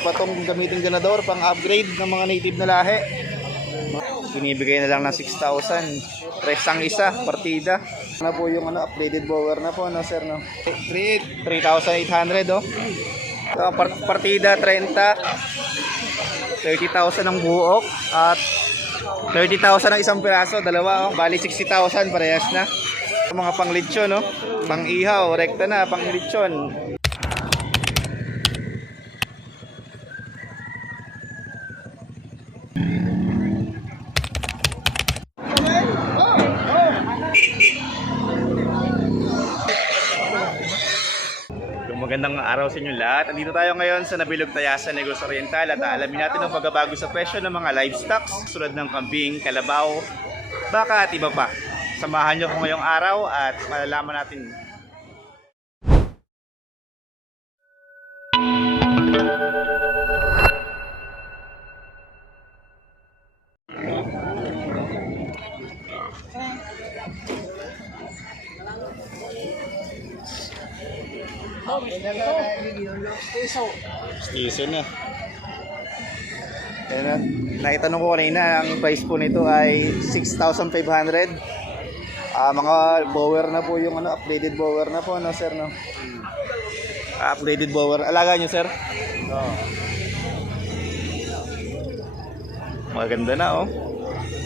pa tong gamitin ganador pang upgrade ng mga native na lahi. Binibigay na lang ng 6,000. Presang isa, partida. Ano po yung upgraded blower na po, no, sir, no? 3,800, oh. So, partida 30. 30,000 ang buok at 30,000 ang isang piraso, dalawa, oh. Bali 60,000 parehas na. Mga panglitsyon, no? Pang-ihaw, rekta na, panglitsyon. Magandang araw sa inyo lahat. Andito tayo ngayon sa Nabilog Tayasan Negros Oriental at alamin natin ang pagbabago sa presyo ng mga livestocks tulad ng kambing, kalabaw, baka at iba pa. Samahan nyo ko ngayong araw at malalaman natin. Stiso na. Ayan, naitanong ko kanina, ang price po nito ay 6,500. Mga blower na po yung upgraded blower na po, no, sir, no? Upgraded blower. Alaga nyo, sir? Oo. Maganda na, oh.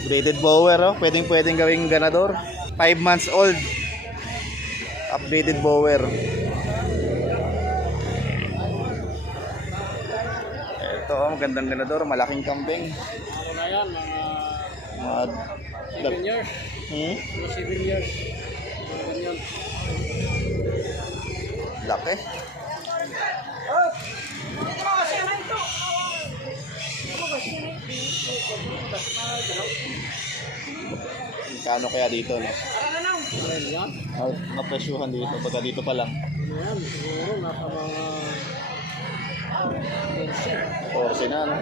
Upgraded blower, oh. Pwedeng gawing ganador. 5 months old. Upgraded blower. Ito, magandang ganador, malaking kambing. Ano na yan, mga 7 years. Mga 7 years. Ganyan. Laki. Kano kaya dito, no? Napresyuhan dito, pagka dito pa lang. Yan, siguro nasa mga 14 na, no?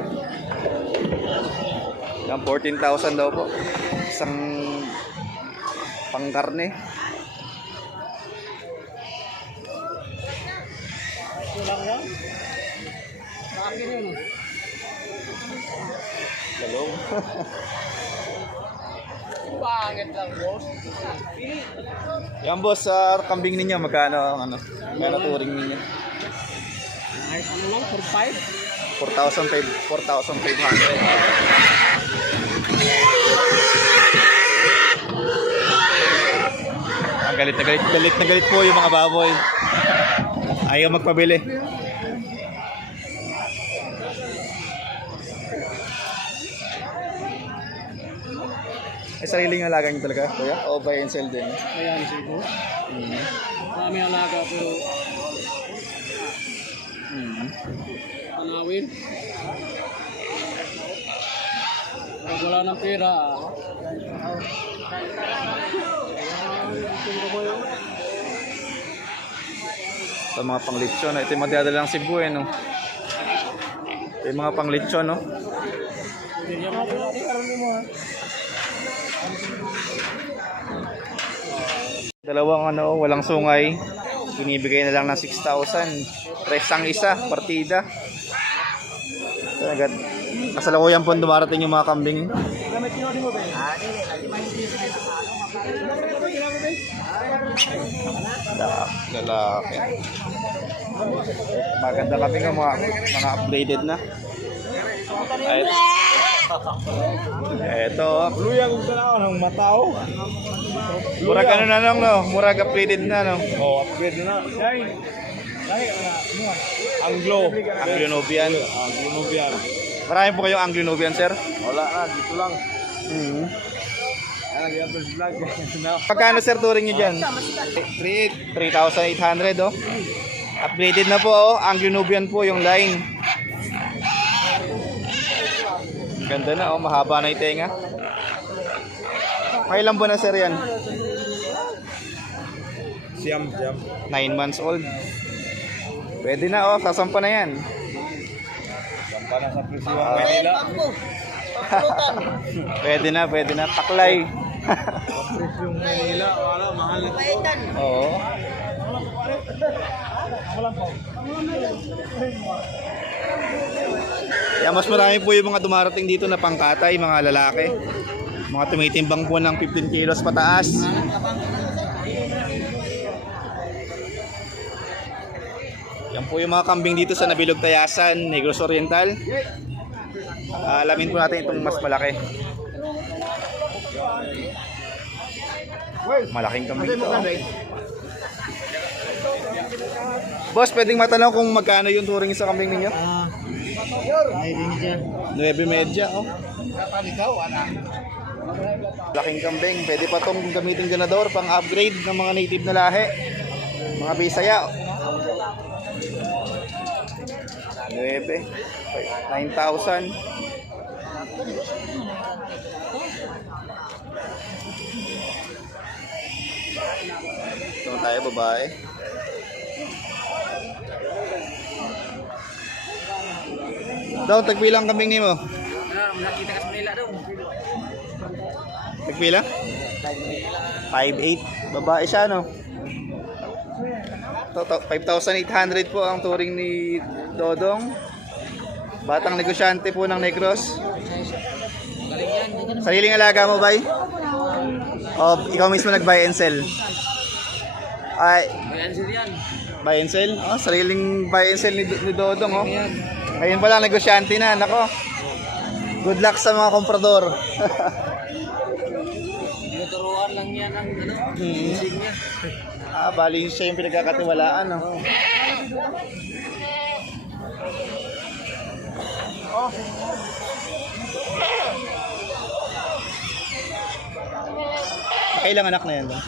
Yan, 14,000 daw po. Isang pangkarne. ito lang yan. Sa akin yun. Galong. Pangit lang, boss. Yan, boss, sa kambing ninyo, magkano turing ninyo? Ay, ano lang, 4,500. Ang galit na galit po yung mga baboy. Ayaw magpabili. Ay, sariling alaga nyo talaga, kuya? O buy and sell din? Ayan, siguro. Marami alaga, pero tanawin. Pag wala ng pera, Ito mga panglitsyon. Ito yung madadala ng Cebu, eh, no? Ito yung mga panglitsyon, no? Dalawang walang sungay. Binibigay na lang ng 6,000. Presang isa, partida. Agad. Kasalukuyan po dumarating yung mga kambing. Lalaki. Maganda kami nga mga updated na. Ito. luyang ko na ng matao. Murag ano na lang, no? Murag upgraded na, no? Oh, upgrade na. Anglo. Anglo-Nubian. Anglo-Nubian. Marami po kayong Anglo-Nubian, sir? Wala na, dito lang. Nag-upload vlog. Pagkano, sir, touring nyo dyan? 3,800, oh. Upgraded na po, oh. Anglo-Nubian po yung line. Ganda na, oh. Mahaba na yung tenga. Kailan po na, sir, yan? Siyam. 9 months old. Pwede na, oh. Sasampa na yan. Sampa na sa Prisiwang Manila. Pwede na. Taklay. Prisiwang Manila, wala, mahal na ito. Oo. Kaya mas marami po yung mga dumarating dito na pangkatay, mga lalaki. Mga tumitimbang po ng 15 kilos pataas. Yan po yung mga kambing dito sa Nabilog Tayasan, Negros Oriental. Alamin po natin itong mas malaki. Malaking kambing ito. Boss, pwedeng matanong kung magkano yung turing sa kambing ninyo? Ay, din siya. 9.5, oh. Laking kambing, pwede pa tong gamitin ganador pang upgrade ng mga native na lahi. Mga Bisaya. 9,000. Ito tayo babae. Daw, tagpilang kambing ni mo? Nakita ka sa Manila daw. Tagpila? 5'8". Babae siya, no? 5,800 po ang turing ni Dodong. Batang negosyante po ng Negros. Sariling alaga mo, bay? O ikaw mismo nag-buy and sell? Ay, buy and sell? Oh, sariling buy and sell ni Dodong, oh. Ngayon pa lang negosyante na, nako. Good luck sa mga komprador. Tinuturuan lang yan ang using niya. Bali siya yung pinagkakatiwalaan, no? Kailang anak na yan, ba?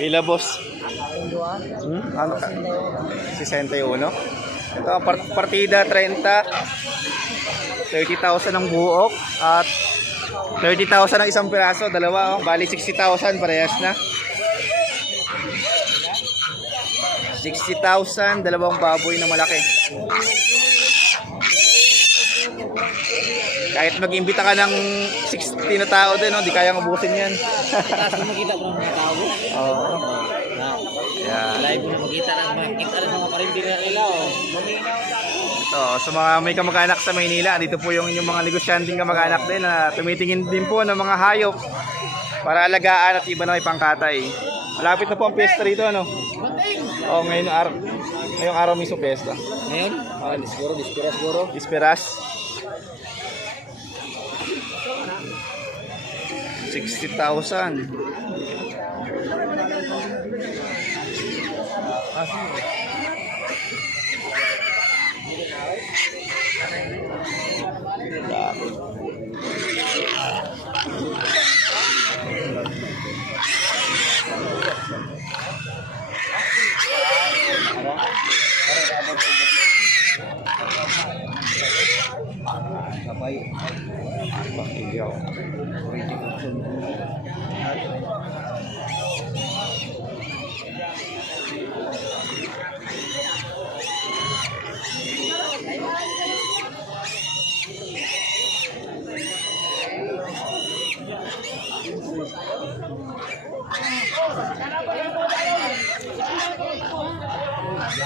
Pila, boss? Ano ka? 61. Ito ang partida 30. 30,000 ang buok at 30,000 ang isang piraso, dalawa, oh. Bali 60,000 parehas na. 60,000, dalawang baboy na malaki. Kahit mag-imbita ka ng 60 na tao din, no, di kayang ubusin yan. Tapos makita mo ng mga tao. Oo. Yeah. Live mo na makita ng mga parindira nila. So, sa mga may kamag-anak sa Maynila, dito po yung inyong mga negosyanteng kamag-anak din na tumitingin din po ng mga hayop para alagaan at iba na may pangkatay. Malapit na po ang piyesta rito, ano? Oh, ngayong araw mismo piyesta. Ngayon? Siguro. Disperas. 60,000.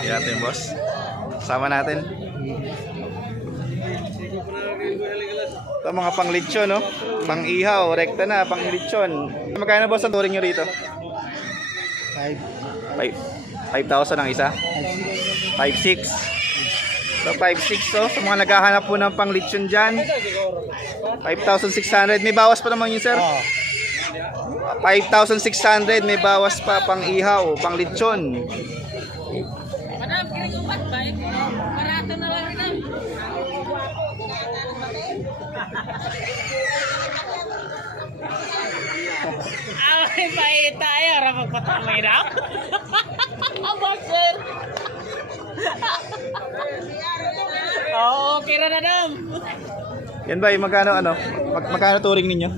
Yan natin, boss. Sama natin. Ito mga pang-lechon, no? Pang-ihaw, rekta na, pang-lechon. Magkano, boss, ang turing nyo rito? 5,000 ang isa? 5,600. So, 5,600, so. Sa mga naghahanap po ng pang-lechon dyan, 5,600. May bawas pa naman yun, sir? 5,600. May bawas pa pang-ihaw, pang-lechon. Madam, kiri upat ba? Barato na lang rin. Ay, pahit tayo. Harap magpatamay na. Abang, sir. Oo, kira na dam. Yan ba, yung magkano, magkano turing ninyo?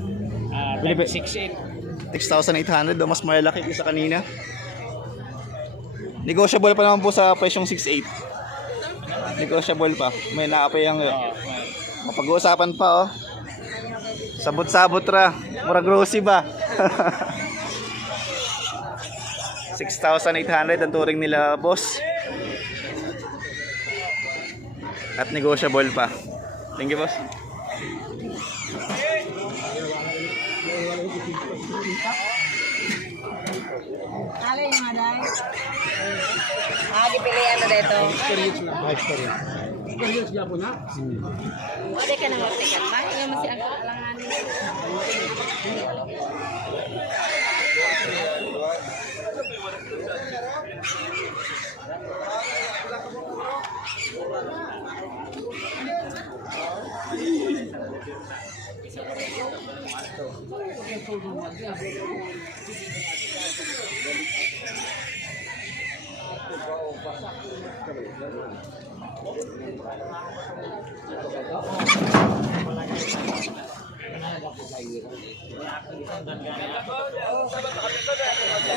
6,800. 6,800, mas malaki kaysa kanina. Negotiable pa naman po sa presyong 6,800. Negotiable pa. May naapay ang Mapag-uusapan pa oh. Sabot-sabot ra. Mura grossy ba? 6,800 ang turing nila, boss. At negotiable pa. Thank you, boss. Alay yung aday. Dipilihan na dito. Experience niya po na. Wala ka na magsikan ba? Yung masih ako alangan.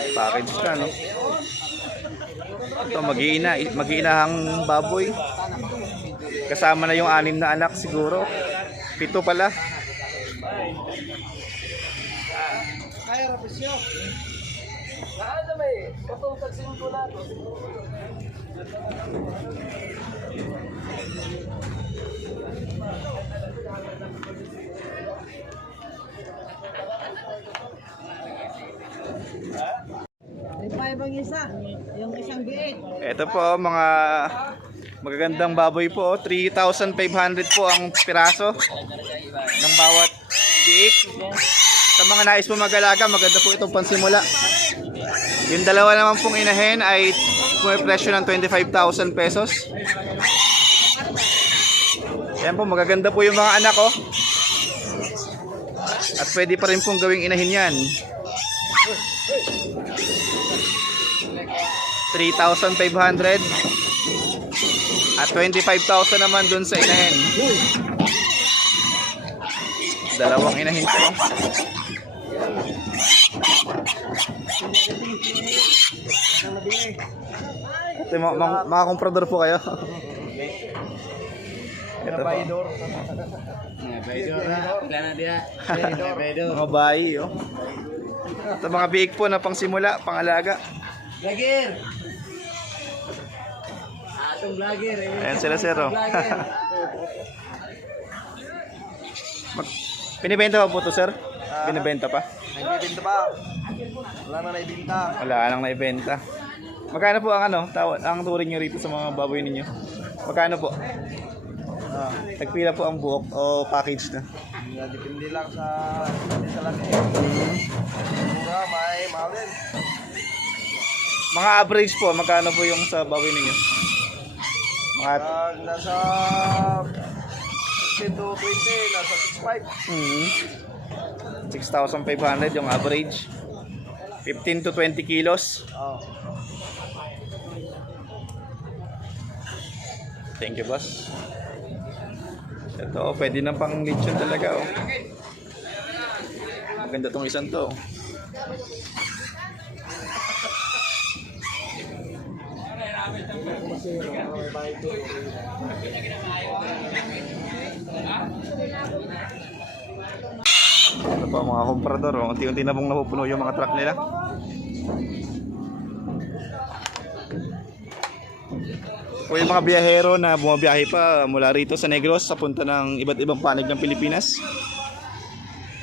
Package ka, no? Ito, mag-iinahang baboy. Kasama na yung 6 na anak siguro. 7 pala. Kaya rapisyo. Ibang isa. Yung isang biit. Ito po, mga magagandang baboy po. 3,500 po ang piraso ng bawat biik. Sa mga nais po mag-alaga, maganda po itong pansimula. Yung dalawa naman pong inahin ay presyo ng 25,000 pesos. Yan po, magaganda po yung mga anak ko. At pwede pa rin pong gawing inahin yan. 3,500 at 25,000 naman dun sa inahin. Dalawang inahin ko. Ito, mga komprador po kayo. Ito po. Mga bayi, oh. Ito mga biik po na pang simula, pang alaga. Vlogger! Atong vlogger eh. Ayan sila, sir, oh. Binibenta pa po to, sir? Binibenta pa? Nagbibinta pa. Wala na naibinta. Wala nang naibenta. Magkano po ang ang turing nyo rito sa mga baboy ninyo? Magkano po? Nagpila po ang buok o package na? Depende lang sa laki. Mura, may mahal din. Mga average po, magkano po yung sa baboy ninyo? Mga Nasa 10 to 20, nasa 6.5. 6,500 yung average. 15 to 20 kilos. Oh. Thank you, boss. Ito, pwede na pang lechon talaga, oh. Maganda tong isang to. Ito pa mga komprador, oh. Unti-unti na pong napupuno yung mga truck nila. O yung mga biyahero na bumabiyahe pa mula rito sa Negros sa punta ng iba't ibang panig ng Pilipinas.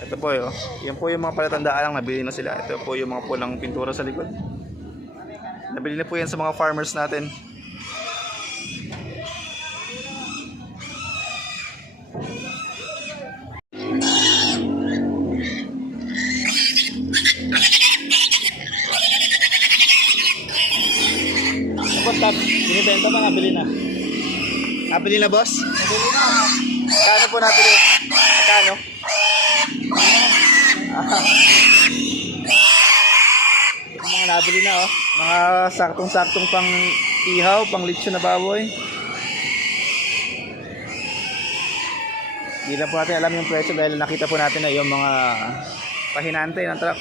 Ito po yun. Yan po yung mga palatandaan lang nabili na sila. Ito po yung mga pulang pintura sa likod. Nabili na po yan sa mga farmers natin. Tap, binibenta ba? Nabili na. Nabili na, boss? Nabili na. Kano po nabili? Kano? Mga nabili na, oh. Mga saktong-saktong pang ihaw, pang lechon na baboy. Hindi na po natin alam yung presyo dahil nakita po natin na yung mga pahinante ng truck.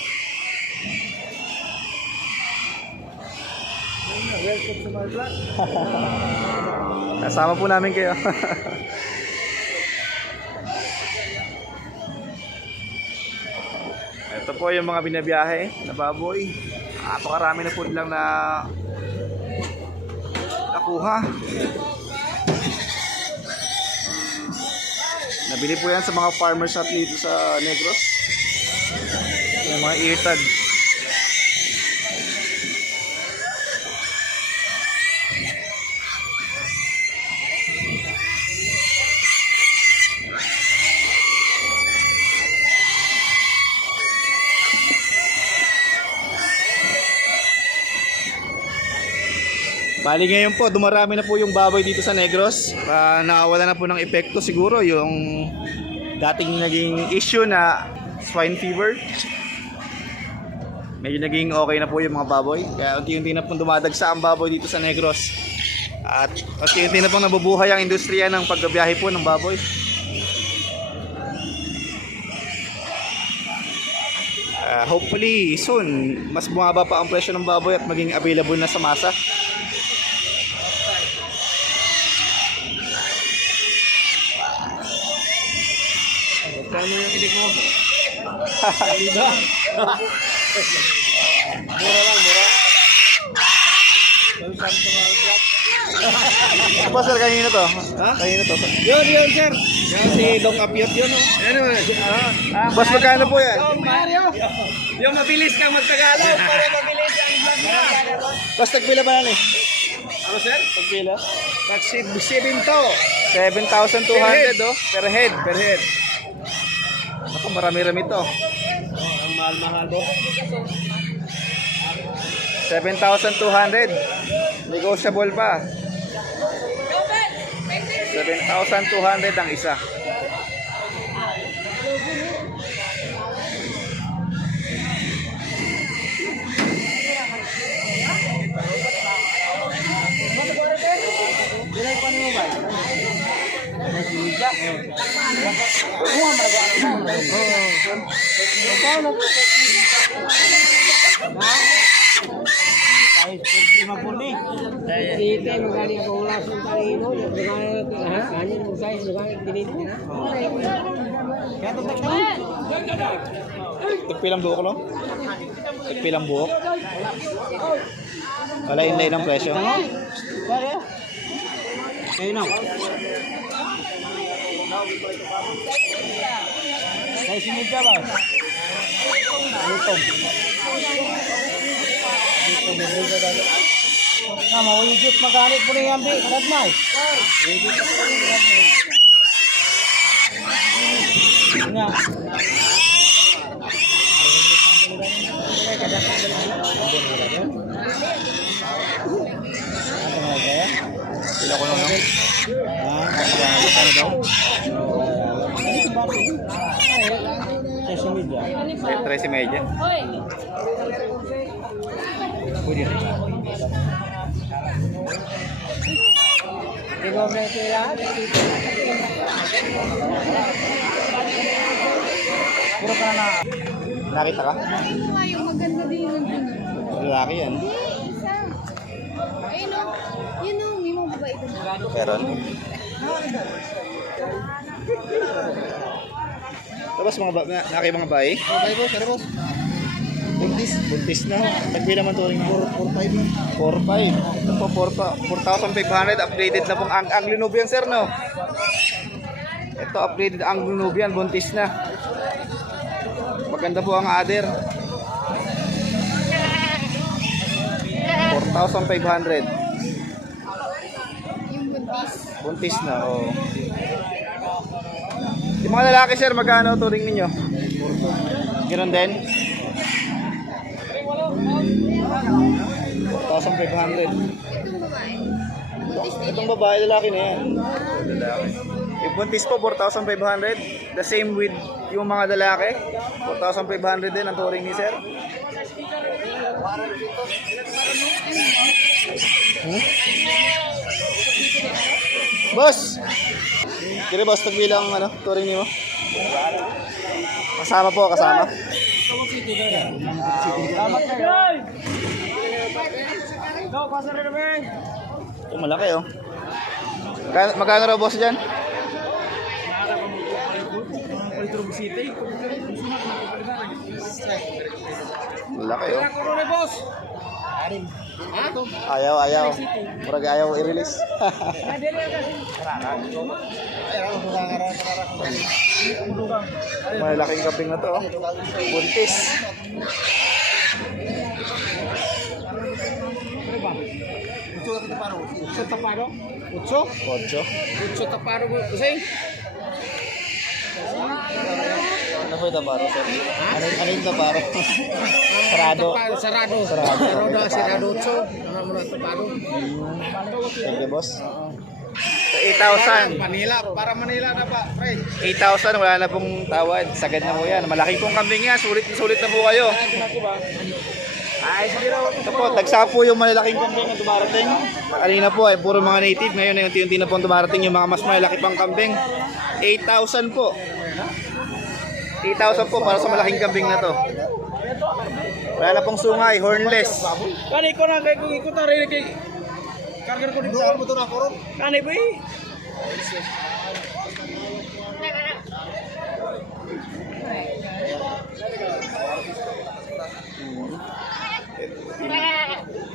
Welcome to my vlog. Kasama po namin kayo. Ito po yung mga binabiyahe na baboy. Napakarami na po lang na nakuha. Nabili po yan sa mga farmer shop dito sa Negros. Yung mga eartag. Bali ngayon po, dumarami na po yung baboy dito sa Negros. Nakawala na po ng epekto siguro yung dating naging issue na swine fever. Medyo naging okay na po yung mga baboy. Kaya unti-unti na po dumadagsa ang baboy dito sa Negros. At unti-unti na po nabubuhay ang industriya ng pagbabiyahe po ng baboy. Hopefully soon, mas bumaba pa ang presyo ng baboy at maging available na sa masa. Kano yung idik mo? Liba. Mura lang, mura. Ano ba sir, kanina to? Ha? Kanina to. Yun, sir. Yan si Dong Apiot yun, oh. Ano? Boss, magkano po yan? Mario. Yung mabilis kang magtagalog para mabilis ang vlog mo. Boss, tagpila ba yan eh? Ano, sir? Tagpila? Nagsibin to. 7,200 oh, per head. Per head. Ako, marami-rami to. Ang mahal-mahal po. 7,200. Negotiable pa. 7,200 ang isa. Dito ay magaling ako ulas ng talino. Kanyan mo size, magaling dinito. Tagpilang buhok, no? Tagpilang buhok. Wala inlay ng presyo. Kayo na. Kaya sinid ka ba? Ito. Mawigit magalit po na yan, Bi. Karat na. Nga. Sila ko lang, no? Ano daw? Sa media. 13.30. Pwede. Ikaw na sila. Puro ka na. Nakita ka? Yung maganda din yung Lalaki yan. isa. Ayun o. Yun o. May mga babae doon. Meron. Tapos nakay mga bae? Okay, boss. Ano, boss? Buntis na. Tagpila man turing 4,500. 4,500. Ito po 4,500. Upgraded na pong Anglo Nubian, sir, no? Ito upgraded Anglo Nubian. Buntis na. Maganda po ang adder. 4,500. Yung buntis. Buntis na, oo. Yung mga lalaki, sir, magkano turing ninyo? Ganoon din? 4,500. Itong babae. Buntis din. Itong babae, lalaki na yan. Lalaki. Yung buntis po, 4,500. The same with yung mga lalaki. 4,500 din ang turing ni sir. Boss! Kira boss, tagbilang ano, turing niyo mo? Kasama po, kasama. Salamat kayo. Go, pasar na naman. Ito malaki oh. Magkano raw boss dyan? Laki oh. Ako rin, boss. Ha? Ayaw. Murag ayaw i-release. May laking kaping na to oh. Buntis. Utso taparo? Utso? Ocho. Utso taparo mo. Kusing? Ano po ito paro, sir? Ano yung taparo? Sarado. Sarado. Sarado. Sarado utso. Ano mo na taparo? Thank you, boss. 8,000. Manila. Para Manila na pa, pre. 8,000, wala na pong tawad. Sagad na po yan. Malaki pong kambing yan. Sulit na po kayo. Ito po, dagsa po yung malalaking kambing na dumarating. Kanina po ay puro mga native. Ngayon ay unti-unti na po dumarating yung mga mas malalaki pang kambing. 8,000 po. 8,000 po para sa malaking kambing na to. Wala na pong sungay, hornless. Kani ko na kay kung ikutan rin kay kargar ko dito. Ano mo to na koron? Kani ba eh?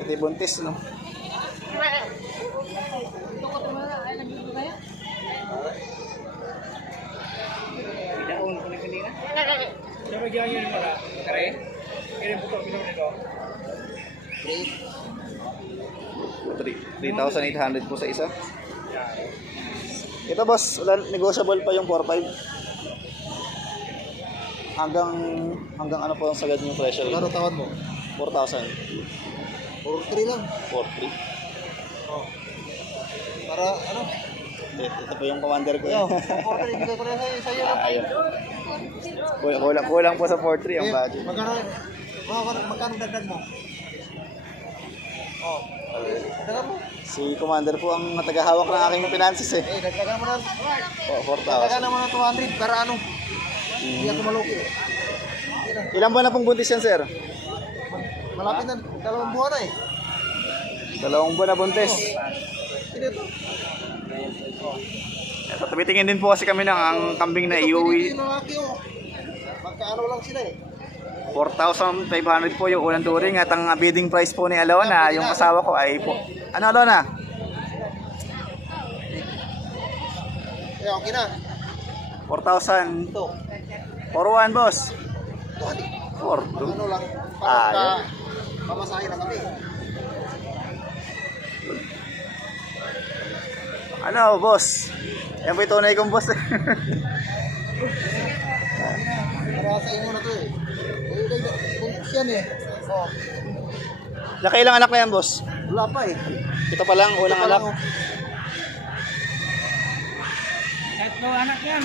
Ito yung buntis, no? Daon ko ni kanina. Sabi gyud yun para. Kare. Kire buto pinong nito. 3,800 po sa isa. Ito boss, wala, negotiable pa yung 4,500. Hanggang ano po ang sagad yung presyo? Ano tawad mo? 4,000. 4-3 lang. 4,300. Oh. Para ano? Ito po yung commander ko. Yo, 4-3 bigay ko na sa iyo. Ayun. Kulang po sa 4,300 ang budget. Magkano dagdag mo? Oh. Dagdag mo? Si commander po ang tagahawak ng aking finances eh. Dagdagan mo na. 4,000. Dagdagan naman ng 200 para ano? Hindi ako maluki. Ilan ba na pong buntis yan, sir? Malapit na 2 buwan na eh. 2 buwan na buntis. Hindi ito. Ito, tumitingin din po kasi kami ng ang kambing na iuwi. Magkaano lang sila eh. 4,500 po yung unang turing at ang bidding price po ni Alona, yung asawa ko ay po. Ano Alona? Eh, okay na. 4,000. Ito. 4,1 boss. Ito. 4,2. Ano lang. Ah, Para pamasahe na kami. Ano boss? Yan po yung tunay kong boss. Para sa inyo na to eh. Kung yan eh. Oh. Laki ilang anak na yan boss? Wala pa eh. Ito pa lang, unang anak. Kahit no anak yan.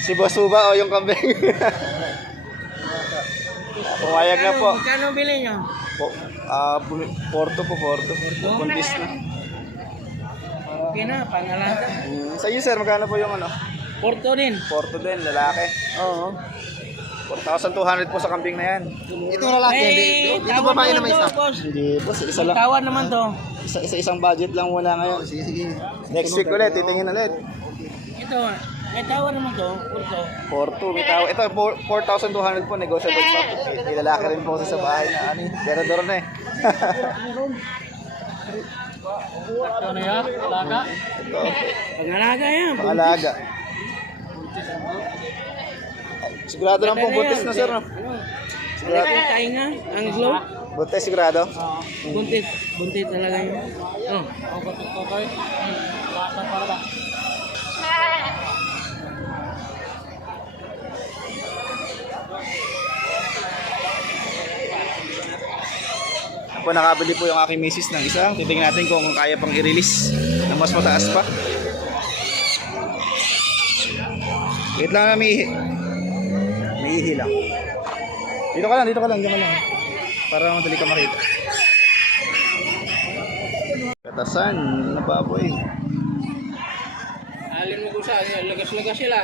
Si Boss Uba o yung kambing. Pumayag na po. Magkano bili nyo? Porto po, Porto. Buntis na. Okay na, pangalaga. Sa iyo sir, magkano po yung ano? Porto din. Porto din, lalaki. Oo. 4,200 po sa kambing na yan. Ito lalaki. Ito babae na may isa. Hindi po, isa lang. Tawad naman to. Isang budget lang muna ngayon. Sige, sige. Next week ulit, titingin ulit. Ito, may tawad naman to. Porto. 4,200, may tao. Ito, 4,200 po, negotiable pa. May lalaki rin po sa bahay na ano, terador na eh. Ano yan? Alaga? Ito, Pag-alaga yan. pangalaga. Sigurado lang po, buntis na sir, no? Sigurado. Tainga, ang slow. Buntis, sigurado? Buntit. Buntit talaga yun. Oh, ako to kayo. Bata para ba? Ako nakabili po yung aking misis ng isa. Titingnan natin kung kaya pang i-release na mas mataas pa. Wait lang na may ihi lang. Dito ka lang, diyan ka lang. Para madali ka makita. Katasan, na baboy. Alin mo ko sa lagas-lagas sila.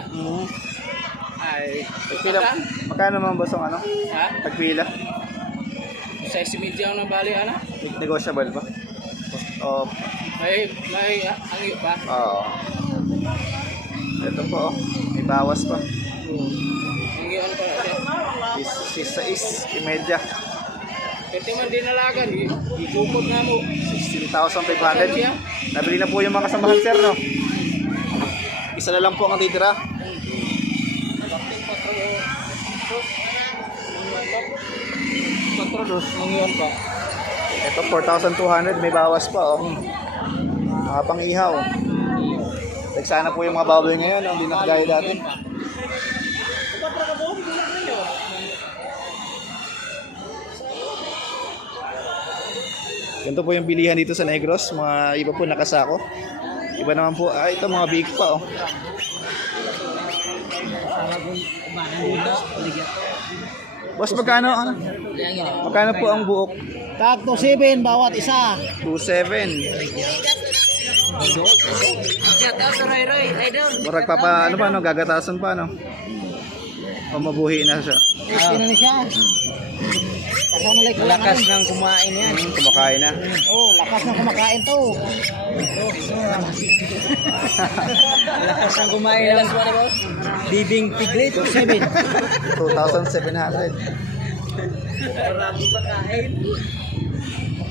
Ay, Tagpila, magkano naman ba ang ano? ha? Tagpila? Sa simidyaw na bali ana. Negotiable ba? O, May angyo pa. oo. Ito po, may bawas pa. Nangihan pa na siya. 6.30. Kasi man dinalagan, isupot na mo. 16,500. Nabili na po yung mga kasamahan, sir, no? Isa na lang po ang titira. Patrolos, nangihan pa. Ito, 4,200. May bawas pa, oh. Mga pang-ihaw. Sana po yung mga baboy ngayon, no? Hindi nakagaya dati. Ganito po yung bilihan dito sa Negros. Mga iba po nakasako. Iba naman po, ito mga big pa, oh. Boss, magkano? Ano? Magkano po ang buok? Tag to 7 bawat isa. 2.7. Murag ano pa, no? Gagatasan pa, no? O mabuhi na siya. Gusto na siya. Kasama like lakas ng kumain yan. Kumakain na. Oh, lakas ng kumakain to. Lakas ng kumain ng bibing piglet 7. 2,700.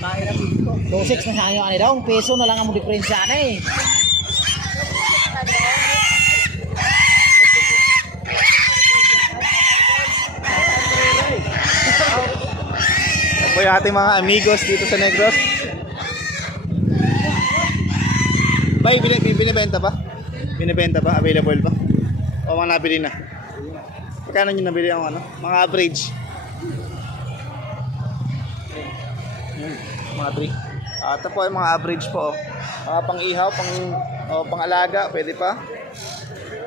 2.6 na sa inyo ani daw, peso na lang ang diferensya na eh. Ito po yung ating mga amigos dito sa Negros. Bay, binibenta pa? Binibenta pa? Available pa? O mga nabili na? Magkano nyo nabili ang ano? Mga average? Mga 3. Ito po yung mga average po. Mga pang-ihaw, pang-alaga, pwede pa.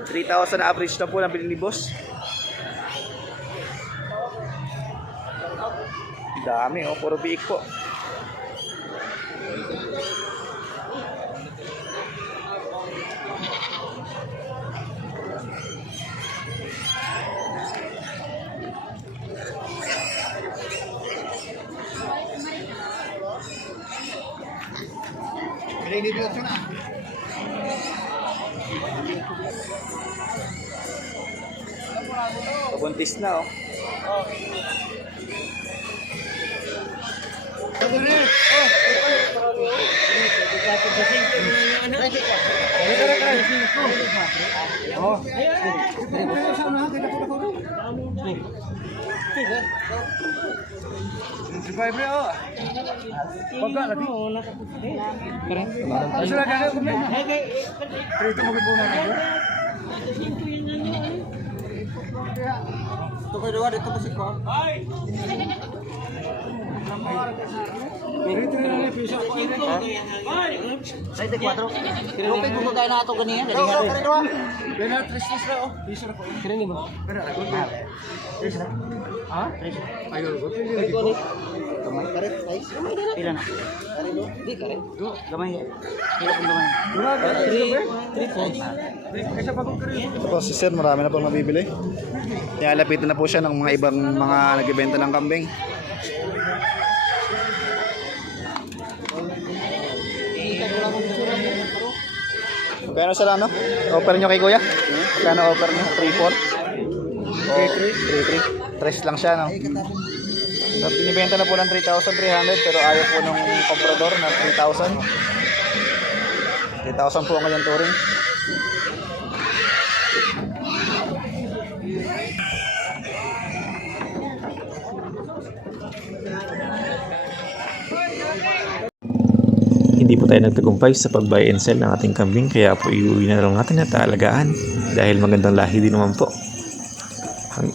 3,000 average na po nabili ni boss. Dami, oh, puro biik po. Buntis na, oh. Okay kung kagaya na ito ganyan. Ito po si sir, marami na pong nabibili. Nilapitan na po siya ng mga ibang mga nagbebenta ng kambing. Magkano sila, no? Offer nyo kay kuya? Magkano offer nyo? 3-4? 3-3? 3 lang siya, no? Tapos binibenta na po ng 3,300 pero ayaw po nung comprador na 3,000. 3,000 po ang kanyang touring. Hindi po tayo nagtagumpay sa pag-buy and sell ng ating kambing kaya po iuwi na lang natin at aalagaan dahil magandang lahi din naman po.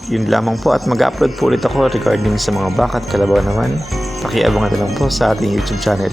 Yun lamang po at mag-upload po ulit ako regarding sa mga baka at kalabaw naman. Pakiabangan na lang po sa ating YouTube channel.